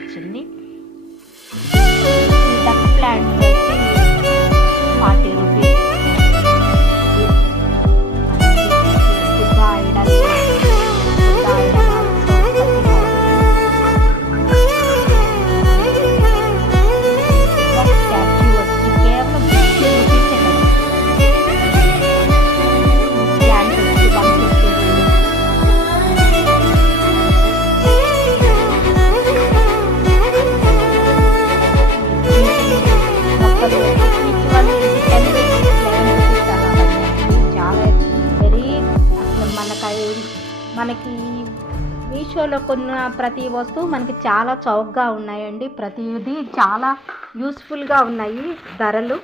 వచ్చింది. Duck plant వచ్చి 40 rupees. మనకి మీషోలో కొన్న ప్రతి వస్తువు మనకి చాలా చౌకగా ఉన్నాయండి. ప్రతిదీ చాలా యూస్ఫుల్గా ఉన్నాయి ధరలు.